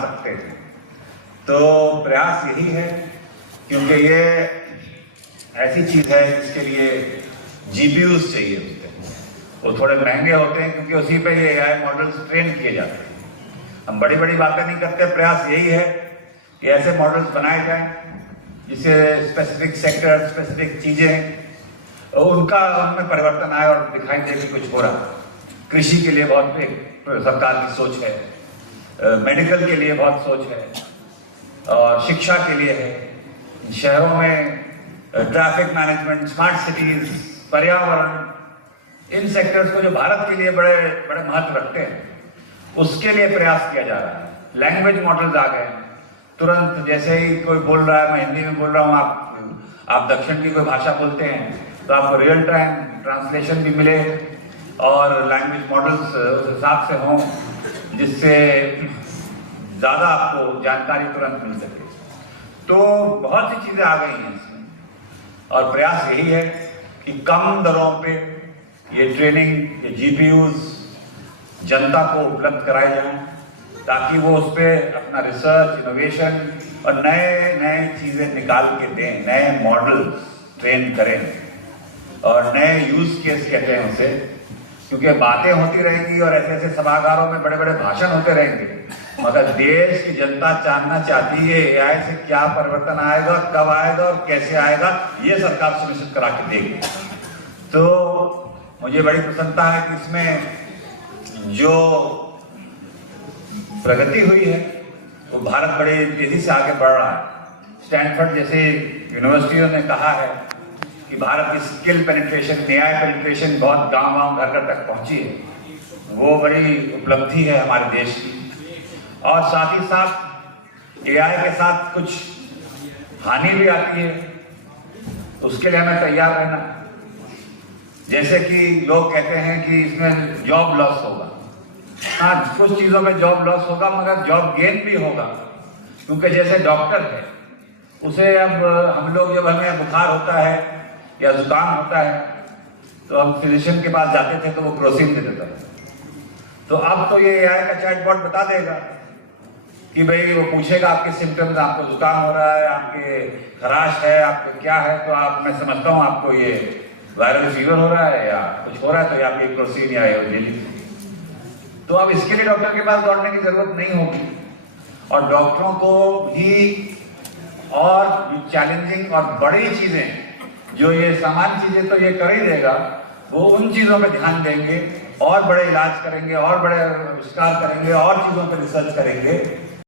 सकते थे। तो प्रयास यही है, क्योंकि ये ऐसी चीज है जिसके लिए जीपीयूज चाहिए होते हैं। वो थोड़े महंगे होते हैं क्योंकि उसी पे ये एआई मॉडल्स ट्रेन किए जाते हैं। हम बड़ी बड़ी बातें नहीं करते, प्रयास यही है कि ऐसे मॉडल्स बनाए जाएं जिससे स्पेसिफिक सेक्टर, स्पेसिफिक चीजें उनका उनमें परिवर्तन आए और दिखाई दे कि कुछ हो रहा। कृषि के लिए बहुत एक सरकार की सोच है, मेडिकल के लिए बहुत सोच है और शिक्षा के लिए है। शहरों में ट्रैफिक मैनेजमेंट, स्मार्ट सिटीज, पर्यावरण, इन सेक्टर्स को जो भारत के लिए बड़े बड़े महत्व रखते हैं, उसके लिए प्रयास किया जा रहा है। लैंग्वेज मॉडल्स आ गए हैं, तुरंत जैसे ही कोई बोल रहा है, मैं हिंदी में बोल रहा हूँ, आप दक्षिण की कोई भाषा बोलते हैं तो आपको रियल टाइम ट्रांसलेशन भी मिले और लैंग्वेज मॉडल्स उस हिसाब से हों जिससे ज़्यादा आपको जानकारी तुरंत मिल सके। तो बहुत सी चीज़ें आ गई हैं इसमें और प्रयास यही है कि कम दरों पे ये ट्रेनिंग, ये जीपीयूज जनता को उपलब्ध कराए जाएं ताकि वो उस पर अपना रिसर्च, इनोवेशन और नए नए चीज़ें निकाल के दें, नए मॉडल ट्रेन करें और नए यूज केस कहते हैं उसे, क्योंकि बातें होती रहेंगी और ऐसे ऐसे सभागारों में बड़े बड़े भाषण होते रहेंगे, मगर देश की जनता जानना चाहती है एआई से क्या परिवर्तन आएगा, कब आएगा और कैसे आएगा, ये सरकार सुनिश्चित करा के देगी। तो मुझे बड़ी प्रसन्नता है कि इसमें जो प्रगति हुई है वो भारत बड़े तेजी से आगे बढ़ रहा है। स्टैनफोर्ड जैसे यूनिवर्सिटियों ने कहा है कि भारत की स्किल पेनिट्रेशन, एआई पेनिट्रेशन बहुत गांव-गांव, घर-घर तक पहुंची है। वो बड़ी उपलब्धि है हमारे देश की। और साथ ही साथ एआई के साथ कुछ हानि भी आती है, उसके लिए हमें तैयार रहना। जैसे कि लोग कहते हैं कि इसमें जॉब लॉस होगा। हाँ, कुछ चीज़ों में जॉब लॉस होगा मगर जॉब गेन भी होगा, क्योंकि जैसे डॉक्टर है, उसे अब हम लोग जब हमें बुखार होता है या जुकाम होता है तो हम फिजिशियन के पास जाते थे तो वो क्रोसिन दे देता है। तो अब तो ये एआई का चैटबॉट बता देगा कि भाई वो पूछेगा आपके सिम्टम्स, आपको जुकाम हो रहा है, आपके खराश है, आपको क्या है, तो आप मैं समझता हूँ आपको ये वायरल फीवर हो रहा है या कुछ हो रहा है, तो आप ये क्रोसिन या ले लीजिए। तो अब इसके लिए डॉक्टर के पास दौड़ने की जरूरत नहीं होगी और डॉक्टरों को भी और चैलेंजिंग और बड़ी चीजें, जो ये सामान्य चीजें तो ये कर ही देगा, वो उन चीजों पे ध्यान देंगे और बड़े इलाज करेंगे और बड़े आविष्कार करेंगे और चीजों पे रिसर्च करेंगे